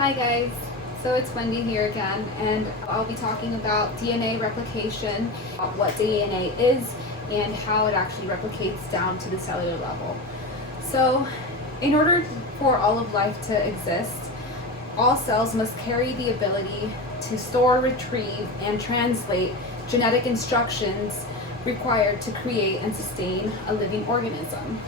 Hi guys, so it's Wendy here again, and I'll be talking about DNA replication, what DNA is, and how it actually replicates down to the cellular level. So, in order for all of life to exist, all cells must carry the ability to store, retrieve, and translate genetic instructions required to create and sustain a living organism.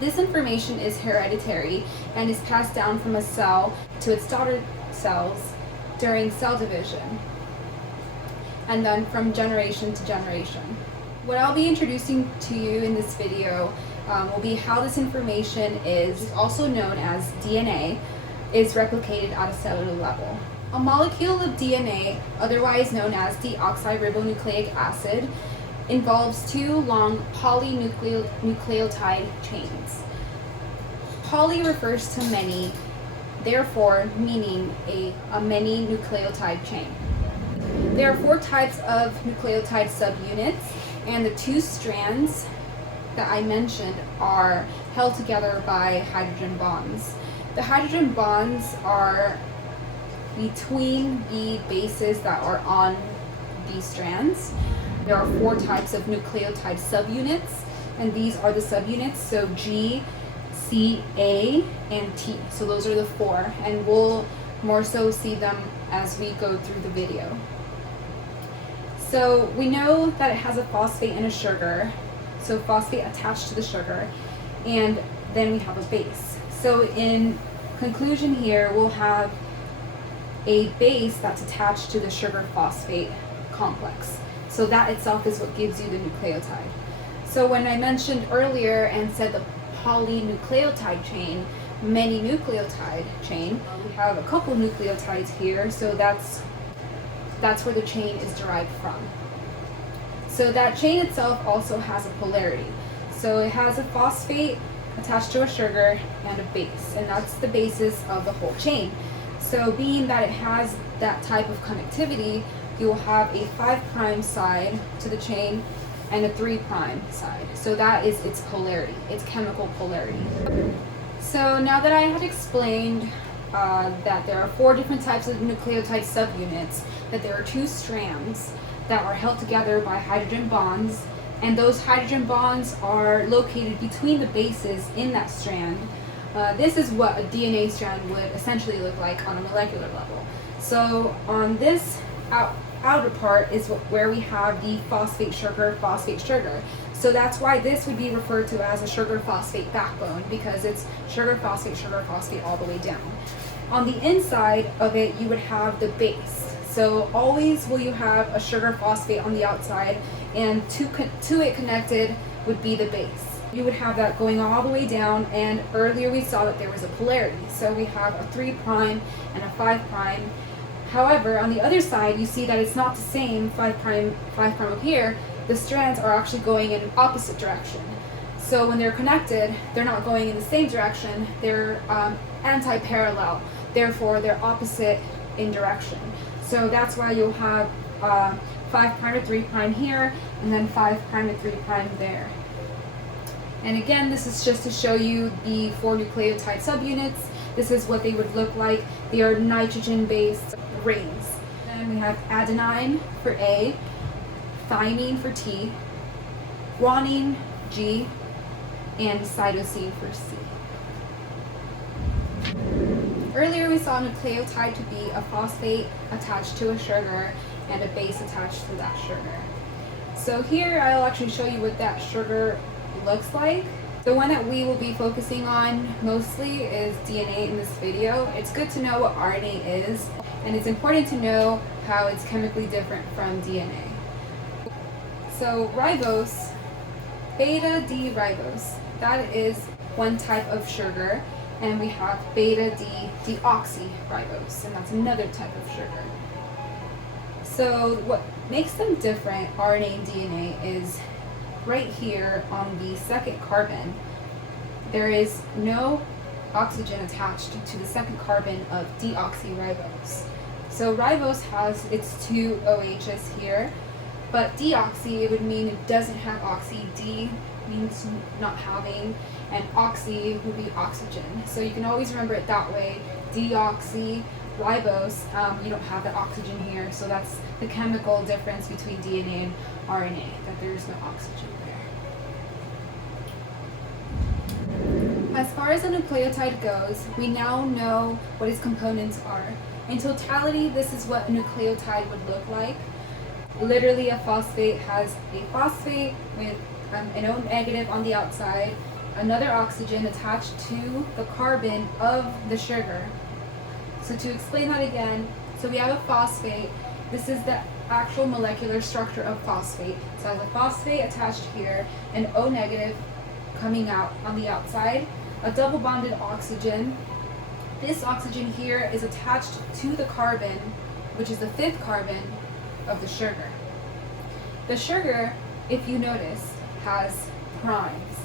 This information is hereditary and is passed down from a cell to its daughter cells during cell division, and then from generation to generation. What I'll be introducing to you in this video will be how this information is also known as DNA, is replicated at a cellular level. A molecule of DNA, otherwise known as deoxyribonucleic acid, involves two long polynucleotide chains. Poly refers to many, therefore meaning a many nucleotide chain. There are 4 types of nucleotide subunits, and the 2 strands that I mentioned are held together by hydrogen bonds. The hydrogen bonds are between the bases that are on these strands. There are 4 types of nucleotide subunits, and these are the subunits, so G, C, A, and T. So those are the 4, and we'll more so see them as we go through the video. So we know that it has a phosphate and a sugar, so phosphate attached to the sugar, and then we have a base. So in conclusion here, we'll have a base that's attached to the sugar phosphate complex. So that itself is what gives you the nucleotide. So when I mentioned earlier and said the polynucleotide chain, many nucleotide chain, we have a couple nucleotides here, so that's where the chain is derived from. So that chain itself also has a polarity. So it has a phosphate attached to a sugar and a base, and that's the basis of the whole chain. So being that it has that type of connectivity, you will have a 5' side to the chain and a 3' side. So that is its polarity, its chemical polarity. So now that I had explained that there are 4 different types of nucleotide subunits, that there are 2 strands that are held together by hydrogen bonds, and those hydrogen bonds are located between the bases in that strand. This is what a DNA strand would essentially look like on a molecular level. So on this outer part is where we have the phosphate sugar. So that's why this would be referred to as a sugar phosphate backbone, because it's sugar phosphate all the way down. On the inside of it, you would have the base. So always will you have a sugar phosphate on the outside, and to it connected would be the base. You would have that going all the way down, and earlier we saw that there was a polarity. So we have a 3' and a 5'. However, on the other side, you see that it's not the same 5' up here. The strands are actually going in an opposite direction. So when they're connected, they're not going in the same direction. They're anti-parallel. Therefore, they're opposite in direction. So that's why you'll have 5' or 3' here, and then 5' or 3' there. And again, this is just to show you the 4 nucleotide subunits. This is what they would look like. They are nitrogen-based rings. Then we have adenine for A, thymine for T, guanine, G, and cytosine for C. Earlier we saw nucleotide to be a phosphate attached to a sugar and a base attached to that sugar. So here I'll actually show you what that sugar looks like. The one that we will be focusing on mostly is DNA in this video. It's good to know what RNA is, and it's important to know how it's chemically different from DNA. So ribose, beta D ribose, that is one type of sugar, and we have beta D deoxyribose, and that's another type of sugar. So what makes them different, RNA and DNA, is right here on the second carbon, there is no oxygen attached to the second carbon of deoxyribose. So ribose has its 2 OHs here, but deoxy, it would mean it doesn't have oxy. D means not having, and oxy would be oxygen. So you can always remember it that way. Deoxyribose, you don't have the oxygen here, so that's the chemical difference between DNA and RNA, that there's no oxygen there. As far as a nucleotide goes, we now know what its components are. In totality, this is what a nucleotide would look like. Literally, a phosphate has a phosphate with an O negative on the outside, another oxygen attached to the carbon of the sugar. So to explain that again, so we have a phosphate. This is the actual molecular structure of phosphate. So it has a phosphate attached here, an O negative coming out on the outside, a double bonded oxygen. This oxygen here is attached to the carbon, which is the 5th carbon of the sugar. The sugar, if you notice, has primes.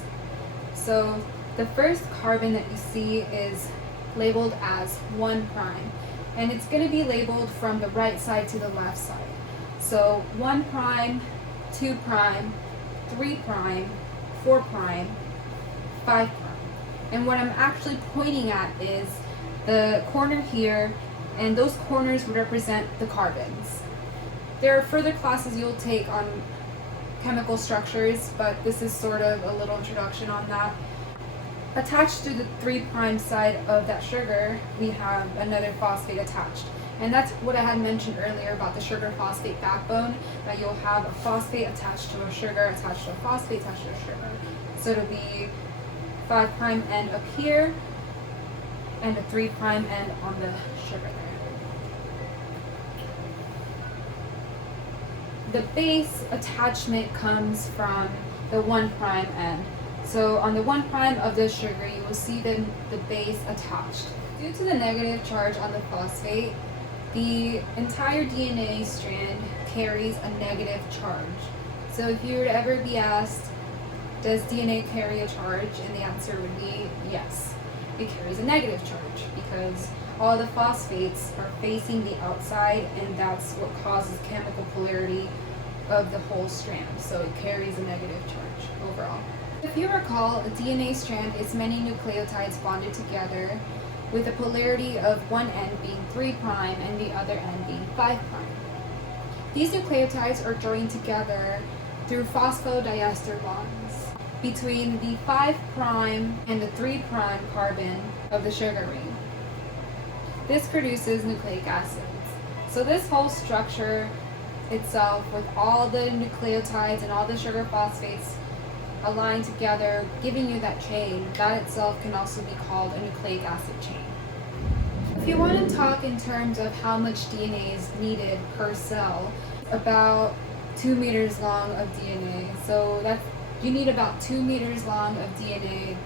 So the first carbon that you see is labeled as 1 prime, and it's going to be labeled from the right side to the left side. So 1 prime, 2 prime, 3 prime, 4 prime, 5 prime. And what I'm actually pointing at is the corner here, and those corners would represent the carbons. There are further classes you'll take on chemical structures, but this is sort of a little introduction on that. Attached to the 3 prime side of that sugar, we have another phosphate attached. And that's what I had mentioned earlier about the sugar phosphate backbone, that you'll have a phosphate attached to a sugar, attached to a phosphate, attached to a sugar. So it'll be 5 prime end up here, and a 3 prime end on the sugar there. The base attachment comes from the 1 prime end. So on the 1 prime of the sugar, you will see the base attached. Due to the negative charge on the phosphate, the entire DNA strand carries a negative charge. So if you were to ever be asked, does DNA carry a charge? And the answer would be yes. It carries a negative charge because all the phosphates are facing the outside, and that's what causes chemical polarity of the whole strand. So it carries a negative charge overall. If you recall, a DNA strand is many nucleotides bonded together with a polarity of one end being 3 prime and the other end being 5 prime. These nucleotides are joined together through phosphodiester bonds between the 5 prime and the 3 prime carbon of the sugar ring. This produces nucleic acids. So this whole structure itself, with all the nucleotides and all the sugar phosphates aligned together, giving you that chain, that itself can also be called a nucleic acid chain. If you want to talk in terms of how much DNA is needed per cell, about 2 meters long of DNA. So that's, you need about 2 meters long of DNA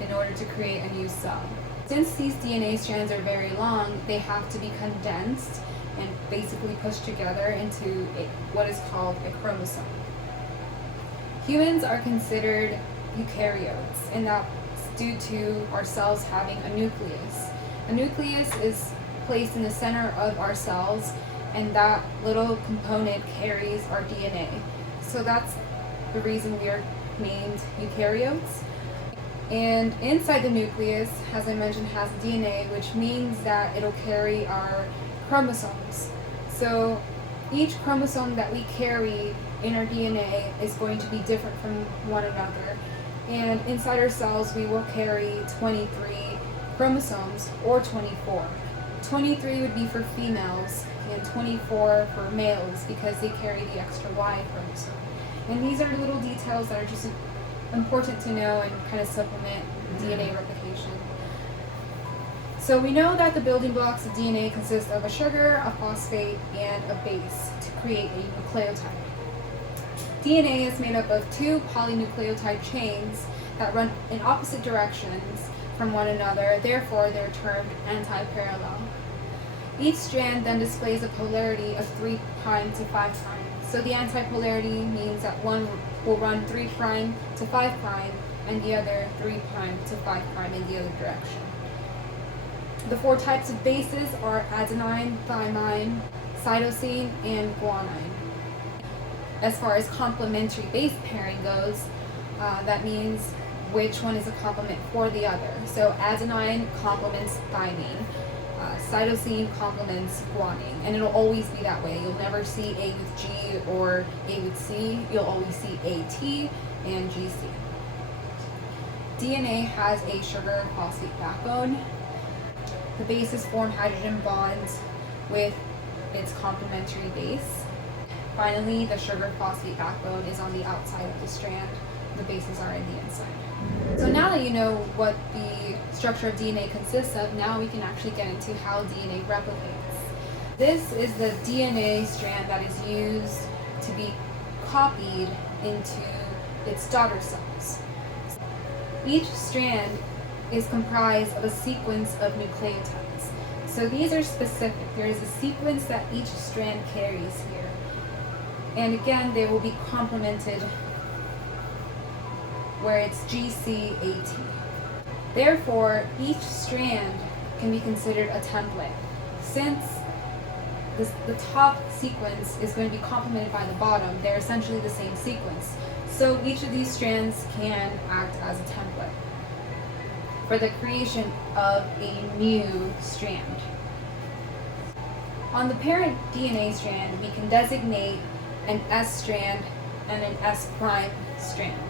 in order to create a new cell. Since these DNA strands are very long, they have to be condensed and basically pushed together into what is called a chromosome. Humans are considered eukaryotes, and that's due to our cells having a nucleus. A nucleus is placed in the center of our cells, and that little component carries our DNA. So that's the reason we are named eukaryotes. And inside the nucleus, as I mentioned, has DNA, which means that it'll carry our chromosomes. So each chromosome that we carry in our DNA is going to be different from one another. And inside our cells, we will carry 23 chromosomes, or 24. 23 would be for females, and 24 for males, because they carry the extra Y chromosome. And these are little details that are just important to know and kind of supplement DNA replication. So we know that the building blocks of DNA consist of a sugar, a phosphate, and a base to create a nucleotide. DNA is made up of 2 polynucleotide chains that run in opposite directions from one another, therefore they're termed anti-parallel. Each strand then displays a polarity of 3' to 5'. So the anti-polarity means that one will run 3' to 5', and the other 3' to 5' in the other direction. The 4 types of bases are adenine, thymine, cytosine, and guanine. As far as complementary base pairing goes, That means which one is a complement for the other. So adenine complements thymine, cytosine complements guanine, and it'll always be that way. You'll never see A with G or A with C. You'll always see AT and GC. DNA has a sugar phosphate backbone. The bases form hydrogen bonds with its complementary base. Finally, the sugar phosphate backbone is on the outside of the strand. The bases are in the inside. So now that you know what the structure of DNA consists of, now we can actually get into how DNA replicates. This is the DNA strand that is used to be copied into its daughter cells. Each strand is comprised of a sequence of nucleotides. So these are specific. There is a sequence that each strand carries here. And again, they will be complemented where it's GCAT. Therefore, each strand can be considered a template. Since the top sequence is going to be complemented by the bottom, they're essentially the same sequence. So each of these strands can act as a template for the creation of a new strand. On the parent DNA strand, we can designate an S strand and an S prime strand.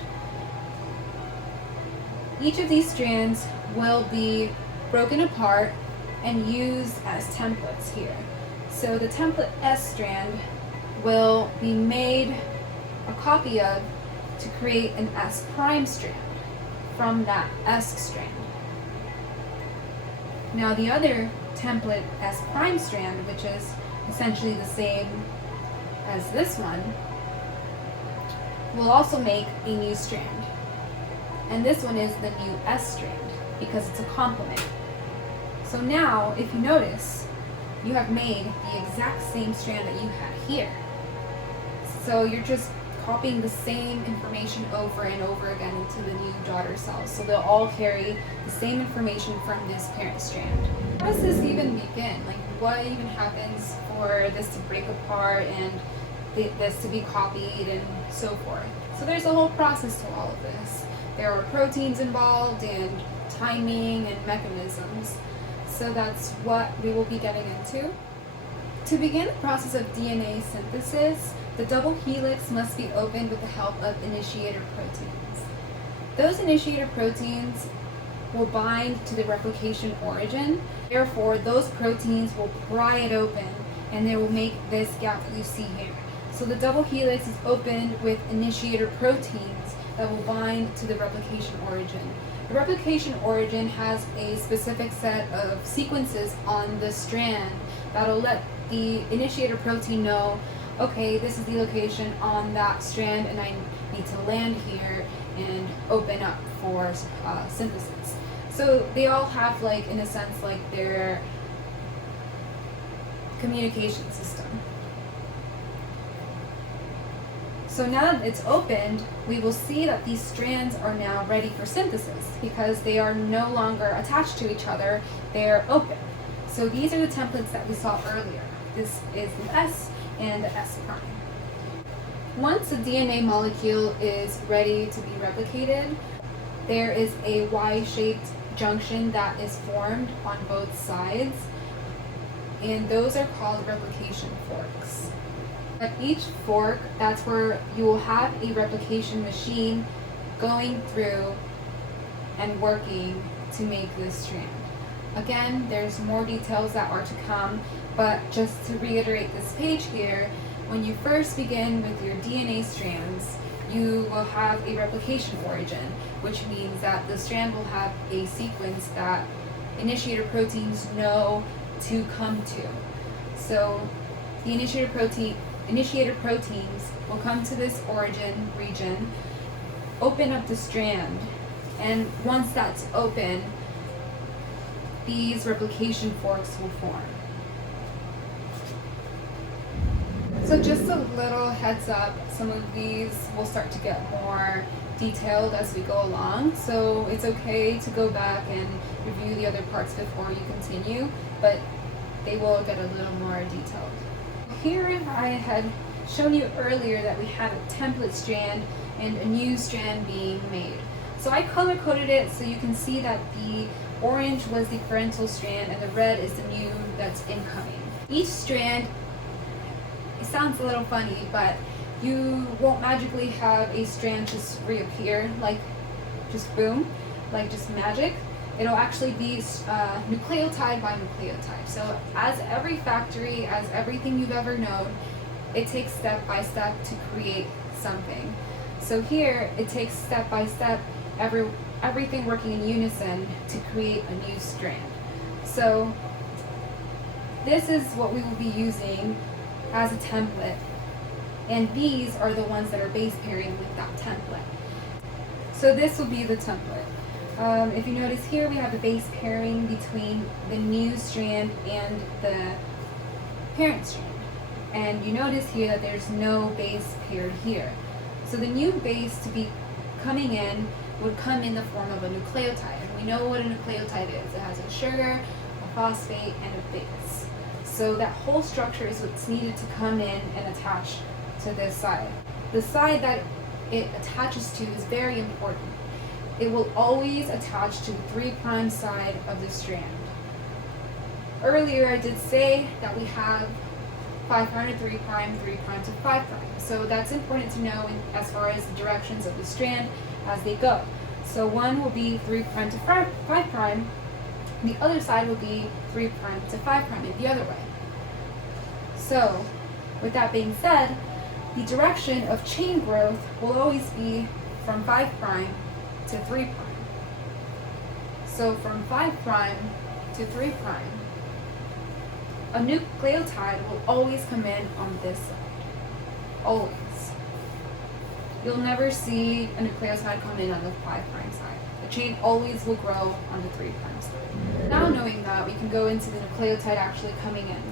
Each of these strands will be broken apart and used as templates here. So the template S strand will be made a copy of to create an S prime strand from that S strand. Now the other template S prime strand, which is essentially the same as this one, will also make a new strand. And this one is the new S strand because it's a complement. So now, if you notice, you have made the exact same strand that you had here. So you're just copying the same information over and over again into the new daughter cells. So they'll all carry the same information from this parent strand. How does this even begin? Like, what even happens for this to break apart and this to be copied and so forth? So there's a whole process to all of this. There are proteins involved and timing and mechanisms. So that's what we will be getting into. To begin the process of DNA synthesis, the double helix must be opened with the help of initiator proteins. Those initiator proteins will bind to the replication origin. Therefore, those proteins will pry it open and they will make this gap that you see here. So the double helix is opened with initiator proteins that will bind to the replication origin. The replication origin has a specific set of sequences on the strand that'll let the initiator protein know, okay, this is the location on that strand and I need to land here and open up for synthesis. So they all have, like, in a sense, like their communication system. So now that it's opened, we will see that these strands are now ready for synthesis because they are no longer attached to each other, they're open. So these are the templates that we saw earlier. This is the S and the S prime. Once a DNA molecule is ready to be replicated, there is a Y-shaped junction that is formed on both sides, and those are called replication forks. At each fork, that's where you will have a replication machine going through and working to make this strand. Again, there's more details that are to come, but just to reiterate this page here, when you first begin with your DNA strands, you will have a replication origin, which means that the strand will have a sequence that initiator proteins know to come to. So the initiator proteins will come to this origin region, open up the strand, and once that's open, these replication forks will form. So just a little heads up, some of these will start to get more detailed as we go along, so it's okay to go back and review the other parts before you continue, but they will get a little more detailed. Here I had shown you earlier that we had a template strand and a new strand being made. So I color coded it so you can see that the orange was the parental strand and the red is the new that's incoming. Each strand, it sounds a little funny, but you won't magically have a strand just reappear, like just boom, like just magic. It'll actually be nucleotide by nucleotide. So as every factory, as everything you've ever known, it takes step by step to create something. So here, it takes step by step, everything working in unison to create a new strand. So this is what we will be using as a template, and these are the ones that are base pairing with that template. So this will be the template. If you notice here, we have the base pairing between the new strand and the parent strand. And you notice here that there's no base paired here. So the new base to be coming in would come in the form of a nucleotide. And we know what a nucleotide is. It has a sugar, a phosphate, and a base. So that whole structure is what's needed to come in and attach to this side. The side that it attaches to is very important. It will always attach to the 3' side of the strand. Earlier I did say that we have 5' to 3', 3' to 5'. So that's important to know as far as the directions of the strand as they go. So one will be 3' to 5', the other side will be 3' to 5' in the other way. So with that being said, the direction of chain growth will always be from 5' to 3'. So from 5' to 3', a nucleotide will always come in on this side. Always. You'll never see a nucleotide come in on the 5' side. The chain always will grow on the 3' side. Now knowing that, we can go into the nucleotide actually coming in.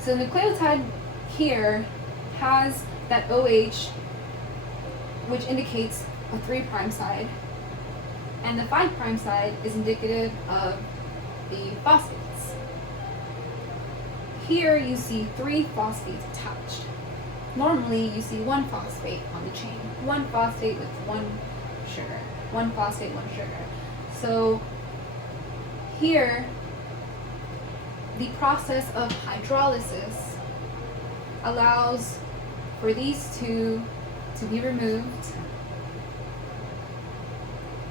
So the nucleotide here has that OH, which indicates a 3' side, and the 5' side is indicative of the phosphates. Here you see 3 phosphates attached. Normally you see 1 phosphate on the chain, 1 phosphate with 1 sugar, 1 phosphate, 1 sugar. So here, the process of hydrolysis allows for these two to be removed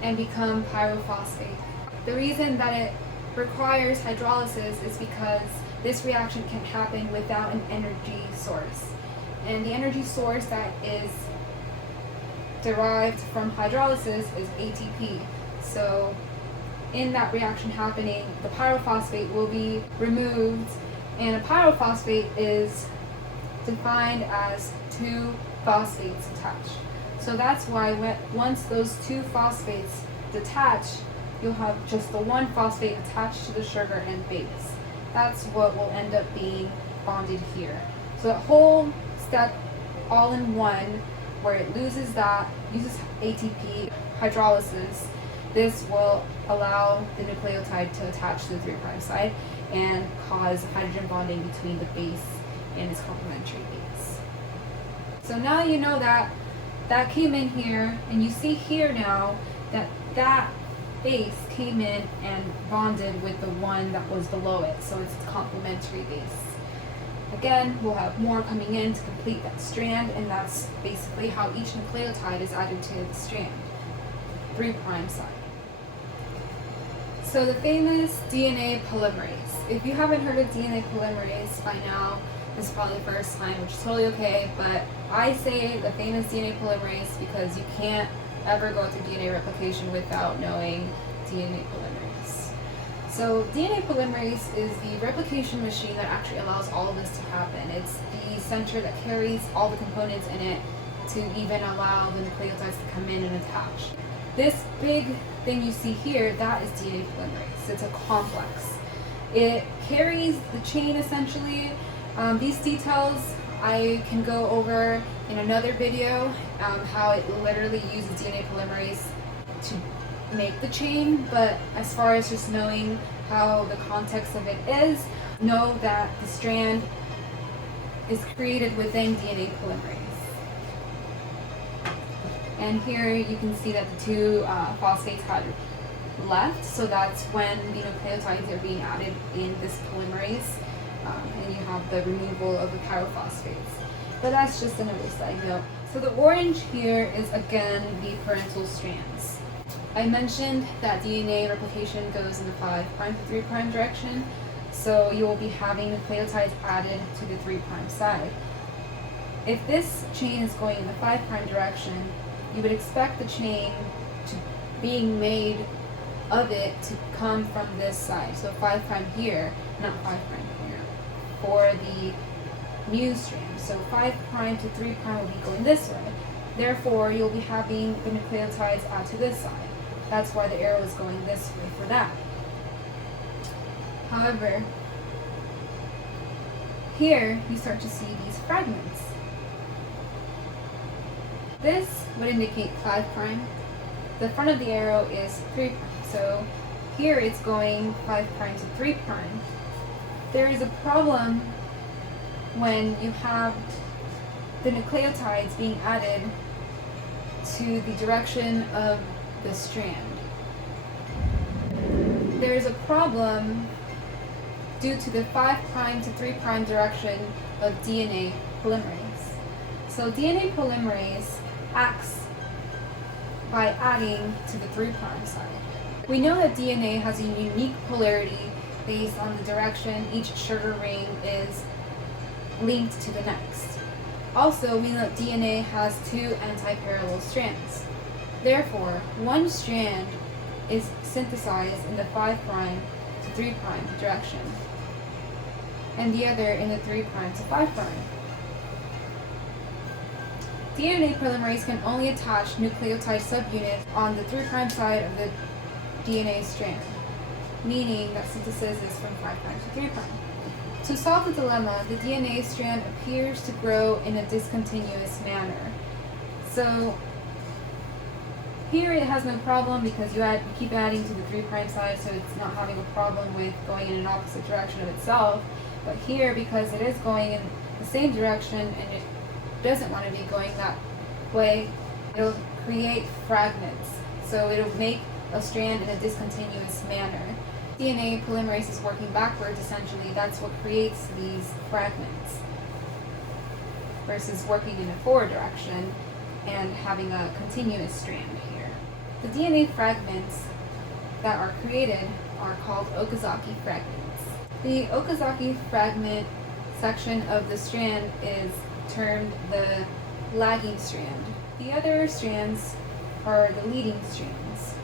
and become pyrophosphate. The reason that it requires hydrolysis is because this reaction can happen without an energy source. And the energy source that is derived from hydrolysis is ATP. So in that reaction happening, the pyrophosphate will be removed, and a pyrophosphate is defined as 2 phosphates attached. So that's why once those 2 phosphates detach, you'll have just the 1 phosphate attached to the sugar and base. That's what will end up being bonded here. So that whole step all in one, where it loses that, uses ATP, hydrolysis, this will allow the nucleotide to attach to the 3' side and cause hydrogen bonding between the base and its complementary base. So now you know that that came in here, and you see here now that that base came in and bonded with the one that was below it, so it's its complementary base. Again, we'll have more coming in to complete that strand, and that's basically how each nucleotide is added to the strand, 3' side. So the famous DNA polymerase. If you haven't heard of DNA polymerase by now, this is probably the first time, which is totally okay, but I say the famous DNA polymerase because you can't ever go through DNA replication without knowing DNA polymerase. So DNA polymerase is the replication machine that actually allows all of this to happen. It's the center that carries all the components in it to even allow the nucleotides to come in and attach. This big thing you see here, that is DNA polymerase. It's a complex. It carries the chain essentially. These details I can go over in another video, how it literally uses DNA polymerase to make the chain, but as far as just knowing how the context of it is, know that the strand is created within DNA polymerase. And here you can see that the two phosphates had left, so that's when the nucleotides are being added in this polymerase, and you have the removal of the pyrophosphates. But that's just another side note. So the orange here is again the parental strands. I mentioned that DNA replication goes in the 5' to 3' direction, so you will be having nucleotides added to the 3' side. If this chain is going in the 5' direction, you would expect the chain to being made of it to come from this side. So 5' here, not 5' here, for the new strand. So 5' to 3' will be going this way. Therefore, you'll be having the nucleotides add to this side. That's why the arrow is going this way for that. However, here you start to see these fragments. This would indicate 5'. The front of the arrow is 3'. So here it's going 5' to 3'. There is a problem when you have the nucleotides being added to the direction of the strand. There is a problem due to the 5' to 3' direction of DNA polymerase. So DNA polymerase acts by adding to the 3' side. We know that DNA has a unique polarity based on the direction each sugar ring is linked to the next. Also, we know that DNA has 2 anti-parallel strands. Therefore, one strand is synthesized in the 5' to 3' direction, and the other in the 3' to 5'. DNA polymerase can only attach nucleotide subunits on the 3' side of the DNA strand, meaning that synthesis is from 5' to 3'. To solve the dilemma, the DNA strand appears to grow in a discontinuous manner. So here it has no problem because you keep adding to the 3' side, so it's not having a problem with going in an opposite direction of itself. But here, because it is going in the same direction and it doesn't want to be going that way, it'll create fragments. So it'll make a strand in a discontinuous manner. DNA polymerase is working backwards, essentially. That's what creates these fragments versus working in a forward direction and having a continuous strand here. The DNA fragments that are created are called Okazaki fragments. The Okazaki fragment section of the strand is termed the lagging strand. The other strands are the leading strands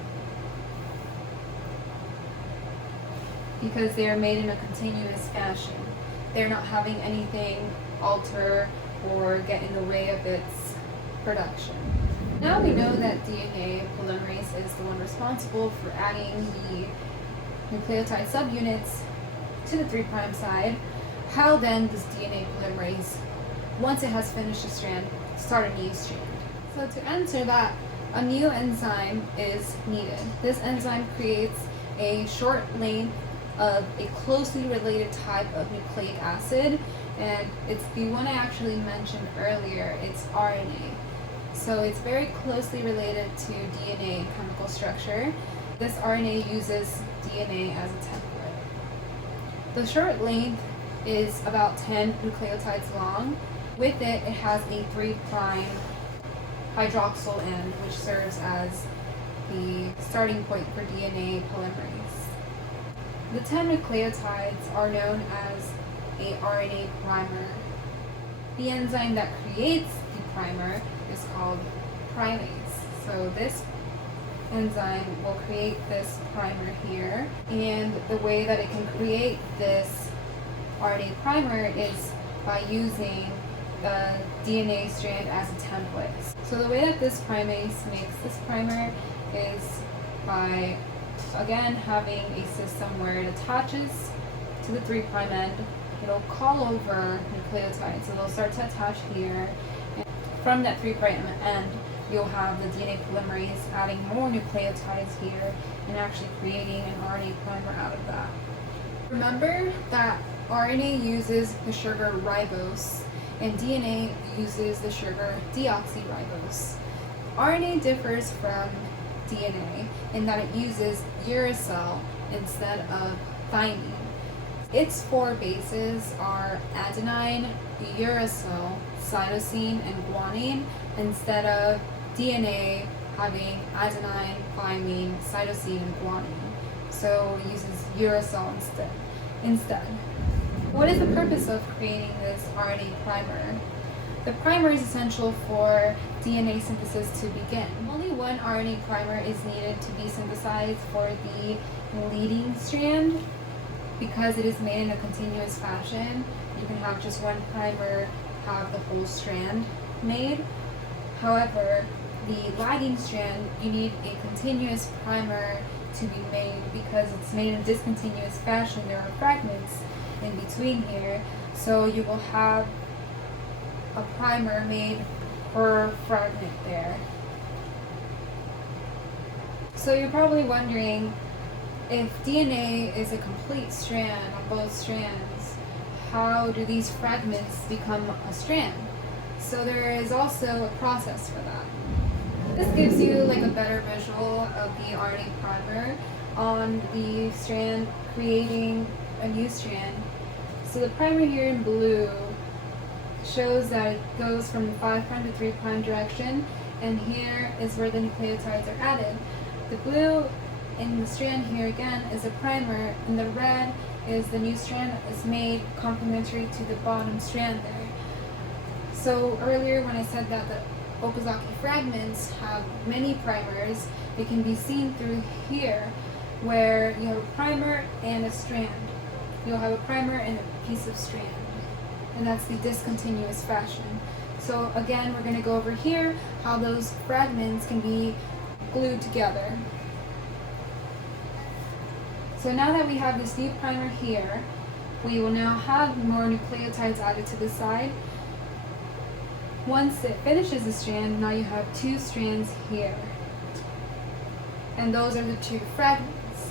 because they are made in a continuous fashion. They're not having anything alter or get in the way of its production. Now we know that DNA polymerase is the one responsible for adding the nucleotide subunits to the 3' side. How then does DNA polymerase, once it has finished a strand, start a new strand? So to answer that, a new enzyme is needed. This enzyme creates a short length of a closely related type of nucleic acid, and it's the one I actually mentioned earlier. It's RNA. So it's very closely related to DNA in chemical structure. This RNA uses DNA as a template. The short length is about 10 nucleotides long. With it, it has a 3' hydroxyl end, which serves as the starting point for DNA polymerase. The 10 nucleotides are known as a RNA primer. The enzyme that creates the primer is called primase. So this enzyme will create this primer here, and the way that it can create this RNA primer is by using the DNA strand as a template. So the way that this primase makes this primer is by, again, having a system where it attaches to the 3' end. It'll call over nucleotides, so they'll start to attach here. And from that 3' end, you'll have the DNA polymerase adding more nucleotides here and actually creating an RNA primer out of that. Remember that RNA uses the sugar ribose and DNA uses the sugar deoxyribose. RNA differs from DNA in that it uses uracil instead of thymine. Its four bases are adenine, uracil, cytosine, and guanine, instead of DNA having adenine, thymine, cytosine, and guanine. So it uses uracil instead. What is the purpose of creating this RNA primer? The primer is essential for DNA synthesis to begin. Only one RNA primer is needed to be synthesized for the leading strand because it is made in a continuous fashion. You can have just one primer have the whole strand made. However, the lagging strand, you need a continuous primer to be made because it's made in a discontinuous fashion. There are fragments in between here, so you will have a primer made per fragment there. So you're probably wondering, if DNA is a complete strand on both strands, how do these fragments become a strand? So there is also a process for that. This gives you like a better visual of the RNA primer on the strand creating a new strand. So the primer here in blue shows that it goes from the 5' to 3' direction, and here is where the nucleotides are added. The blue in the strand here again is a primer, and the red is the new strand that is made complementary to the bottom strand there. So earlier when I said that the Okazaki fragments have many primers, they can be seen through here where you have a primer and a strand. You'll have a primer and a piece of strand. And that's the discontinuous fashion. So again, we're going to go over here how those fragments can be glued together. So now that we have this new primer here, we will now have more nucleotides added to the side. Once it finishes the strand, now you have two strands here. And those are the two fragments.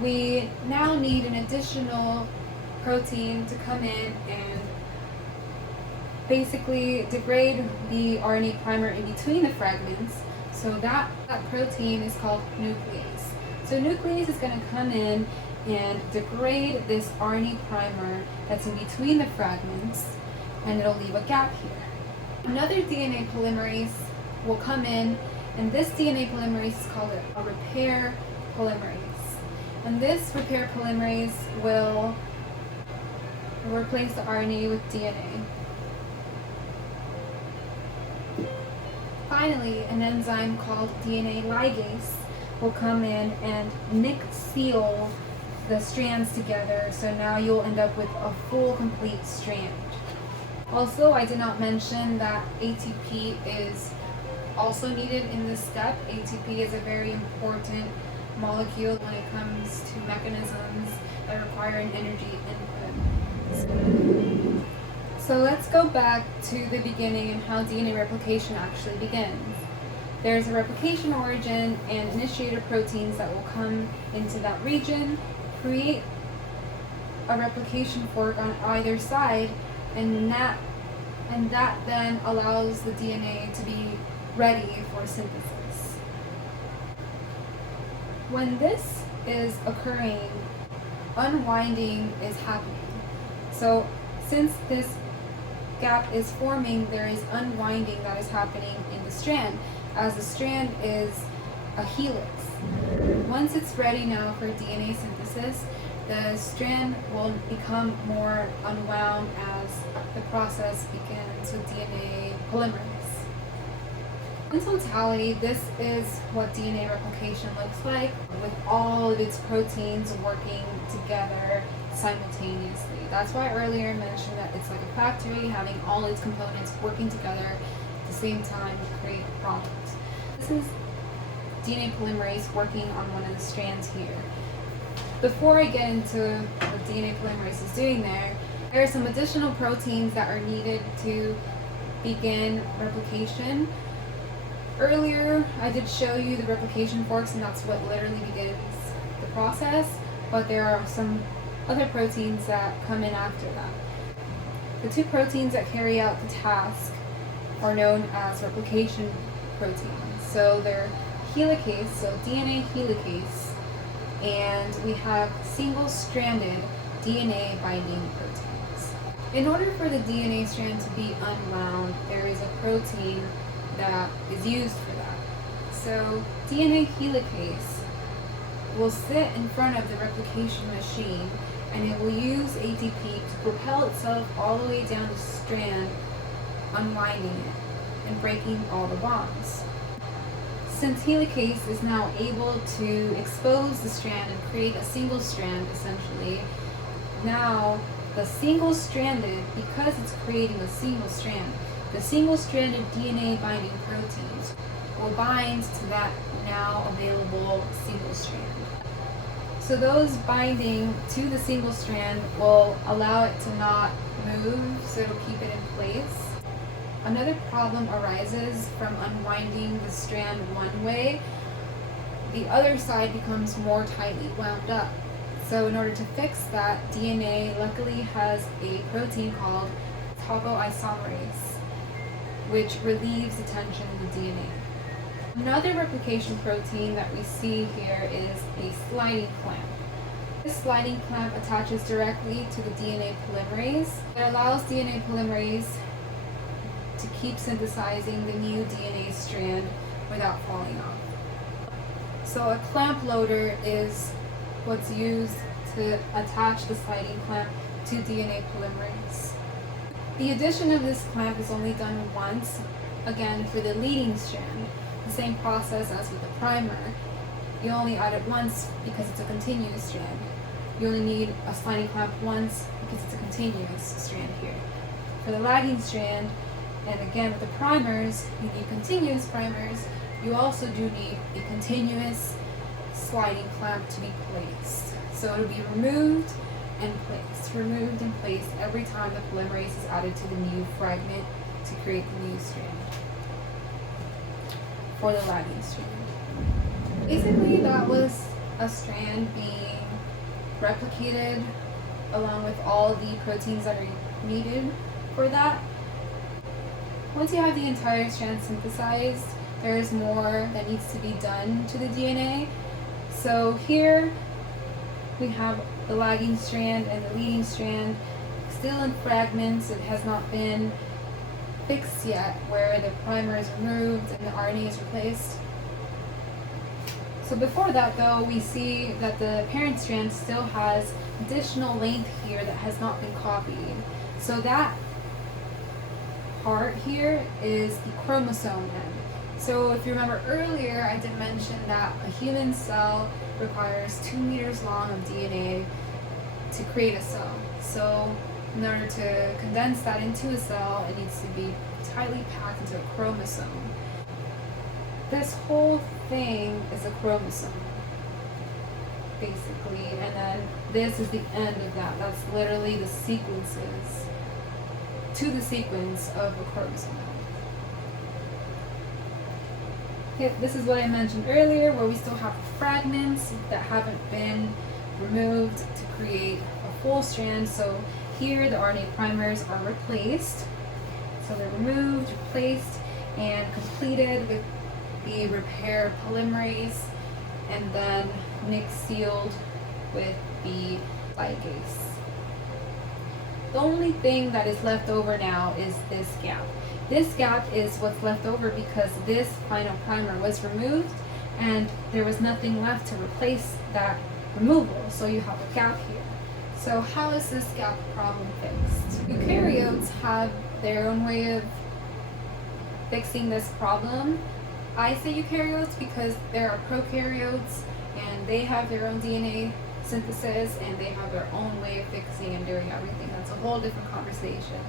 We now need an additional protein to come in and basically degrade the RNA primer in between the fragments. So that protein is called nuclease. So nuclease is going to come in and degrade this RNA primer that's in between the fragments, and it'll leave a gap here. Another DNA polymerase will come in, and this DNA polymerase is called a repair polymerase. And this repair polymerase will replace the RNA with DNA. Finally, an enzyme called DNA ligase will come in and seal the strands together, so now you'll end up with a full complete strand. Also, I did not mention that ATP is also needed in this step. ATP is a very important molecule when it comes to mechanisms that require an energy input. So let's go back to the beginning and how DNA replication actually begins. There's a replication origin and initiator proteins that will come into that region, create a replication fork on either side, and that then allows the DNA to be ready for synthesis. When this is occurring, unwinding is happening. So since this gap is forming, there is unwinding that is happening in the strand, as the strand is a helix. Once it's ready now for DNA synthesis, the strand will become more unwound as the process begins with DNA polymerase. In totality, this is what DNA replication looks like, with all of its proteins working together simultaneously. That's why earlier I mentioned that it's like a factory having all its components working together at the same time to create a product. This is DNA polymerase working on one of the strands here. Before I get into what DNA polymerase is doing there are some additional proteins that are needed to begin replication. Earlier, I did show you the replication forks, and that's what literally begins the process, but there are some other proteins that come in after that. The two proteins that carry out the task are known as replication proteins. So they're helicase, so DNA helicase, and we have single-stranded DNA binding proteins. In order for the DNA strand to be unwound, there is a protein that is used for that. So DNA helicase will sit in front of the replication machine, and it will use ATP to propel itself all the way down the strand, unwinding it and breaking all the bonds. Since helicase is now able to expose the strand and create a single strand, essentially, now the single-stranded, because it's creating a single strand, the single-stranded DNA binding proteins will bind to that now available single strand. So those binding to the single strand will allow it to not move, so it'll keep it in place. Another problem arises from unwinding the strand one way. The other side becomes more tightly wound up. So in order to fix that, DNA luckily has a protein called topoisomerase, which relieves the tension in the DNA. Another replication protein that we see here is a sliding clamp. This sliding clamp attaches directly to the DNA polymerase. It allows DNA polymerase to keep synthesizing the new DNA strand without falling off. So a clamp loader is what's used to attach the sliding clamp to DNA polymerase. The addition of this clamp is only done once, again for the leading strand. The same process as with the primer. You only add it once because it's a continuous strand. You only need a sliding clamp once because it's a continuous strand here. For the lagging strand, and again with the primers, you need continuous primers, you also do need a continuous sliding clamp to be placed. So it'll be removed and placed every time the polymerase is added to the new fragment to create the new strand for the lagging strand. Basically, that was a strand being replicated along with all the proteins that are needed for that. Once you have the entire strand synthesized, there is more that needs to be done to the DNA. So here we have the lagging strand and the leading strand still in fragments. It has not been fixed yet, where the primer is removed and the RNA is replaced. So before that though, we see that the parent strand still has additional length here that has not been copied. So that part here is the chromosome end. So if you remember earlier, I did mention that a human cell requires 2 meters long of DNA to create a cell. So in order to condense that into a cell, it needs to be tightly packed into a chromosome. This whole thing is a chromosome, basically, and then this is the end of that. That's literally the sequences to the sequence of a chromosome. Okay, this is what I mentioned earlier, where we still have fragments that haven't been removed to create a full strand. So here the RNA primers are replaced. So they're removed, replaced, and completed with the repair polymerase, and then mixed sealed with the ligase. The only thing that is left over now is this gap. This gap is what's left over because this final primer was removed and there was nothing left to replace that removal, so you have a gap here. So how is this gap problem fixed? Eukaryotes have their own way of fixing this problem. I say eukaryotes because there are prokaryotes and they have their own DNA synthesis and they have their own way of fixing and doing everything. That's a whole different conversation.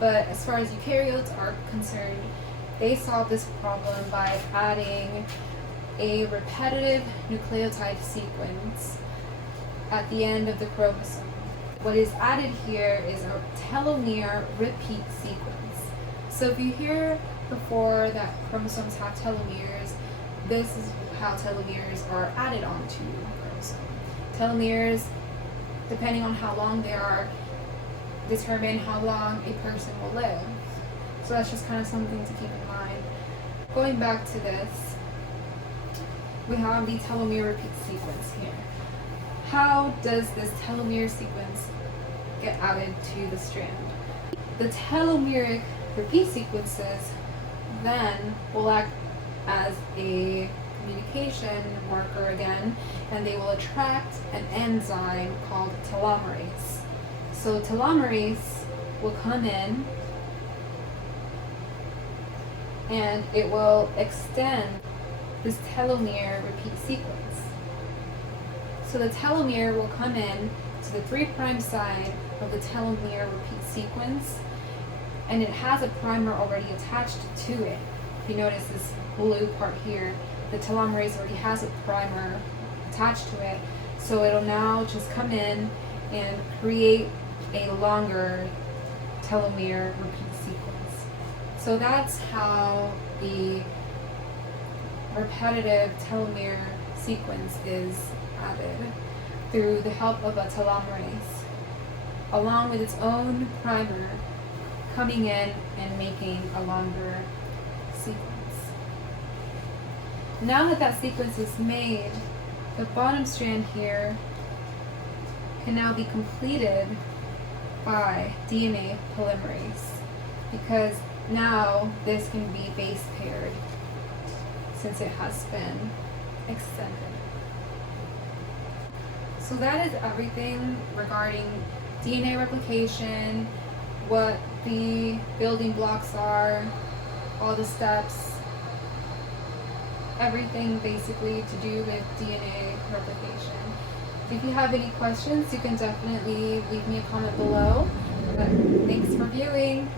But as far as eukaryotes are concerned, they solve this problem by adding a repetitive nucleotide sequence at the end of the chromosome. What is added here is a telomere repeat sequence. So if you hear before that chromosomes have telomeres, this is how telomeres are added onto a chromosome. Telomeres, depending on how long they are, determine how long a person will live. So that's just kind of something to keep in mind. Going back to this, we have the telomere repeat sequence here. How does this telomere sequence get added to the strand? The telomeric repeat sequences then will act as a communication marker again, and they will attract an enzyme called telomerase. So telomerase will come in and it will extend this telomere repeat sequence. So the telomere will come in to the 3' side of the telomere repeat sequence, and it has a primer already attached to it. If you notice this blue part here, the telomerase already has a primer attached to it, so it'll now just come in and create a longer telomere repeat sequence. So that's how the repetitive telomere sequence is added, through the help of a telomerase, along with its own primer coming in and making a longer sequence. Now that that sequence is made, the bottom strand here can now be completed by DNA polymerase, because now this can be base paired since it has been extended. So that is everything regarding DNA replication, what the building blocks are, all the steps, everything basically to do with DNA replication. If you have any questions, you can definitely leave me a comment below. But thanks for viewing.